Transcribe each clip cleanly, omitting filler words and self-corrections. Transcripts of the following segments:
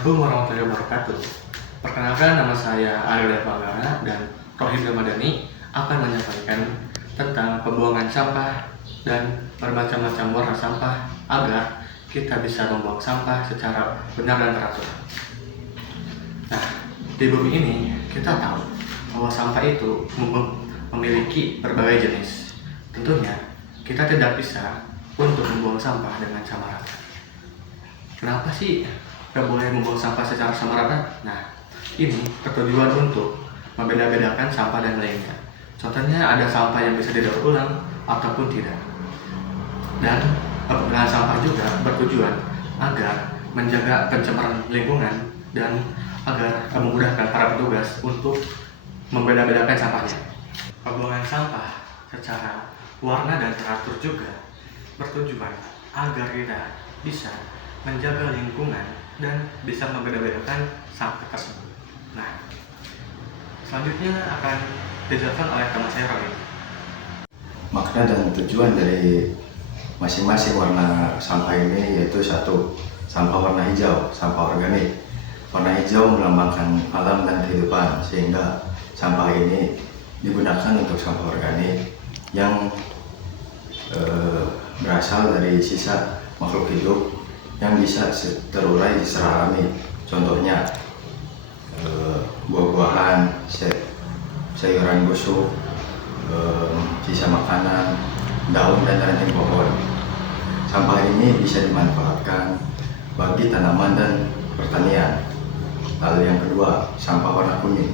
Assalamualaikum warahmatullahi wabarakatuh. Perkenalkan, nama saya Ariel Devagara dan Rohim Ramadhani akan menyampaikan tentang pembuangan sampah dan bermacam-macam warna sampah agar kita bisa membuang sampah secara benar dan teratur. Nah, di bumi ini kita tahu bahwa sampah itu memiliki berbagai jenis. Tentunya kita tidak bisa untuk membuang sampah dengan sama rata. Kenapa sih nggak boleh membuang sampah secara sama rata? Nah, ini bertujuan untuk membeda-bedakan sampah dan lainnya. Contohnya ada sampah yang bisa didaur ulang ataupun tidak. Dan penggunaan sampah juga bertujuan agar menjaga pencemaran lingkungan dan agar memudahkan para petugas untuk membeda-bedakan sampahnya. Pembuangan sampah secara warna dan teratur juga bertujuan agar kita bisa menjaga lingkungan dan bisa membeda-bedakan sampah tersebut. Nah, selanjutnya akan dijelaskan oleh teman saya Roy. Makna dan tujuan dari masing-masing warna sampah ini yaitu satu, sampah warna hijau, sampah organik. Warna hijau melambangkan alam dan kehidupan, sehingga sampah ini digunakan untuk sampah organik yang berasal dari sisa makhluk hidup yang bisa terurai secara alami. Contohnya buah-buahan, sayuran busuk, sisa makanan, daun dan ranting pohon. Sampah ini bisa dimanfaatkan bagi tanaman dan pertanian. Lalu yang kedua, sampah warna kuning,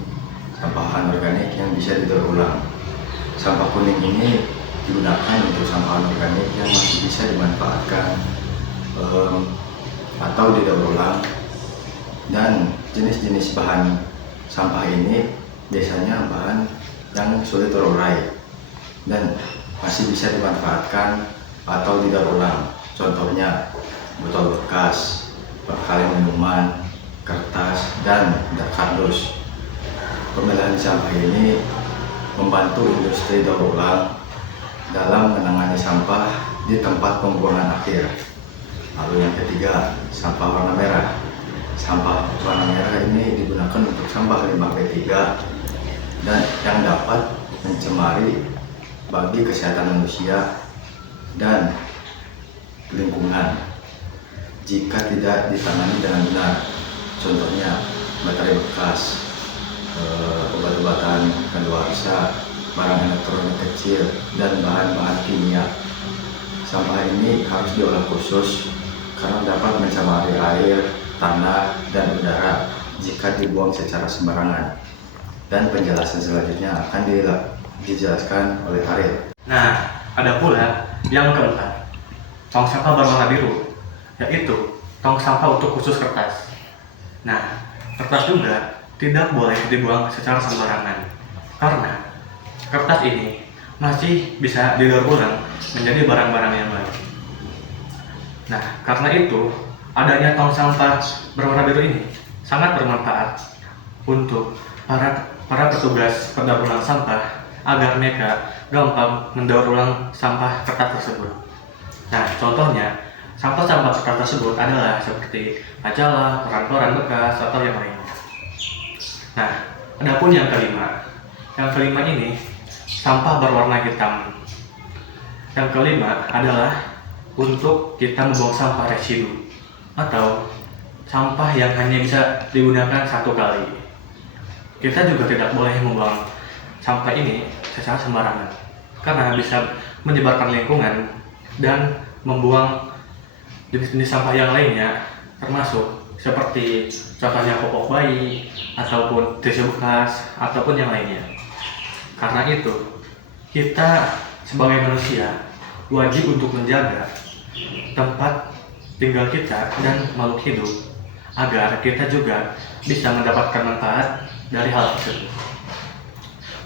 sampah anorganik yang bisa didaur ulang. Sampah kuning ini digunakan untuk sampah anorganik yang masih bisa dimanfaatkan atau didaur ulang, dan jenis-jenis bahan sampah ini biasanya bahan yang sulit terurai dan masih bisa dimanfaatkan atau didaur ulang. Contohnya botol bekas, kaleng minuman, kertas, dan kardus. Pemilahan sampah ini membantu industri daur ulang dalam menangani sampah di tempat pembuangan akhir. Lalu yang ketiga, sampah warna merah. Sampah warna merah ini digunakan untuk sampah limbah B3 dan yang dapat mencemari bagi kesehatan manusia dan lingkungan jika tidak ditangani dengan benar. Contohnya baterai bekas, obat-obatan kadaluarsa, barang elektronik kecil, dan bahan-bahan kimia. Sampah ini harus diolah khusus karena dapat mencemari air, tanah, dan udara jika dibuang secara sembarangan. Dan penjelasan selanjutnya akan dijelaskan oleh Ariel. Nah, ada pula yang keempat, tong sampah berwarna biru, yaitu tong sampah untuk khusus kertas. Nah, kertas juga tidak boleh dibuang secara sembarangan karena kertas ini masih bisa didaur ulang menjadi barang-barang yang lain. Nah, karena itu adanya tong sampah berwarna biru ini sangat bermanfaat untuk para petugas pendaur ulang sampah agar mereka gampang mendaur ulang sampah kertas tersebut. Nah, contohnya sampah-sampah kertas tersebut adalah seperti majalah, koran-koran bekas, atau yang lainnya. Nah, adapun yang kelima. Yang kelima ini sampah berwarna hitam. Yang kelima adalah untuk kita membuang sampah residu atau sampah yang hanya bisa digunakan satu kali. Kita juga tidak boleh membuang sampah ini secara sembarangan karena bisa menyebarkan lingkungan dan membuang jenis-jenis sampah yang lainnya, termasuk seperti contohnya popok bayi ataupun tisu bekas ataupun yang lainnya. Karena itu kita sebagai manusia wajib untuk menjaga tempat tinggal kita dan makhluk hidup agar kita juga bisa mendapatkan manfaat dari hal tersebut.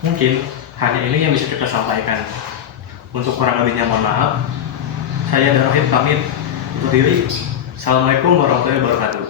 Mungkin hanya ini yang bisa kita sampaikan. Untuk kurang lebihnya mohon maaf. Saya dan Rohim pamit untuk diri. Assalamualaikum warahmatullahi wabarakatuh.